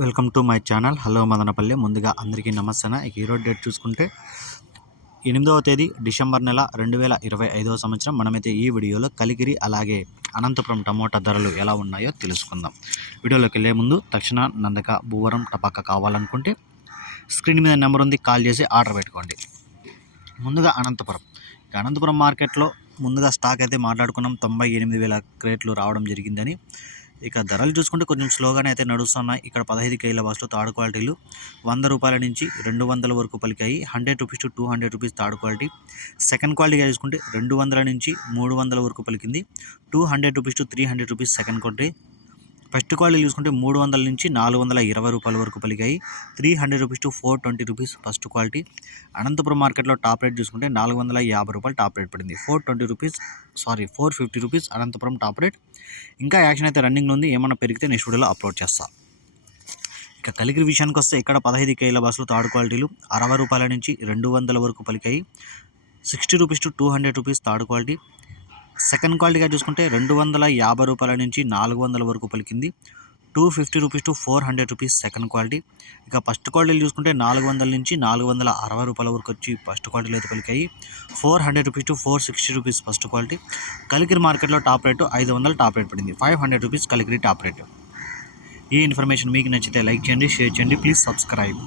Welcome to my channel. Hello Madanapalle. ముందుగా అందరికీ నమస్తే ఇక ఈరోజు డేట్ చూసుకుంటే ఎనిమిదవ తేదీ డిసెంబర్ నెల రెండు వేల ఇరవై ఐదవ సంవత్సరం. మనమైతే ఈ వీడియోలో కలిగిరి అలాగే అనంతపురం టమోటా ధరలు ఎలా ఉన్నాయో తెలుసుకుందాం. వీడియోలోకి వెళ్ళే ముందు తక్షణ నందక భూవరం టపాక కావాలనుకుంటే స్క్రీన్ మీద నెంబర్ ఉంది కాల్ చేసి ఆర్డర్ పెట్టుకోండి. ముందుగా అనంతపురం. అనంతపురం మార్కెట్లో ముందుగా స్టాక్ అయితే మాట్లాడుకున్నాం. తొంభై ఎనిమిది వేల క్రేట్లు రావడం జరిగిందని. ఇక ధరలు చూసుకుంటే కొంచెం స్లోగానే అయితే నడుస్తున్నాయి. ఇక్కడ పదహైదు కేజీల బస్సులు థర్డ్ క్వాలిటీలు వంద రూపాయల నుంచి రెండు వందల వరకు పలికాయి. Hundred rupees to two hundred rupees third quality. Second క్వాలిటీగా చూసుకుంటే రెండు వందల నుంచి మూడు వందల వరకు పలికింది. Two hundred rupees to three hundred rupees second quality. First quality చూసుకుంటే మూడు వందల నుంచి నాలుగు వందల ఇరవై రూపాయల వరకు పలికాయి. Three hundred rupees to four twenty rupees first quality. Anantapuram మార్కెట్లో టాప్ రేట్ చూసుకుంటే నాలుగు వందల యాభై రూపాయలు టాప్ రేట్ పడింది. Four twenty rupees sorry four fifty rupees Anantapuram top rate. ఇంకా యాక్షన్ అయితే రన్నింగ్లో ఉంది. ఏమైనా పెరిగితే నెక్స్ట్ వీడియోలో అప్లోడ్ చేస్తా. ఇక కలిగిరి విషయానికి వస్తే ఇక్కడ పదహైదు కేల బస్సులు థర్డ్ క్వాలిటీలు అరవై రూపాయల నుంచి రెండు వందల వరకు పలికాయి. Sixty rupees to two hundred rupees third quality. Second క్వాలిటీగా చూసుకుంటే రెండు వందల యాభై రూపాయల నుంచి నాలుగు వందల వరకు పలికింది. Two fifty rupees to four hundred rupees second quality. ఇక ఫస్ట్ క్వాలిటీలు చూసుకుంటే నాలుగు వందల నుంచి నాలుగు వందల అరవై రూపాయల వరకు వచ్చి ఫస్ట్ క్వాలిటీలు అయితే పలికాయి. Four hundred rupees to four sixty rupees first quality. Kalikiri మార్కెట్లో టాప్ రేటు ఐదు వందల టాప్ రేట్ పడింది. Five hundred rupees Kalikiri top rate. ఈ ఇన్ఫర్మేషన్ మీకు నచ్చితే లైక్ చేయండి షేర్ చేయండి ప్లీజ్ సబ్స్క్రైబ్.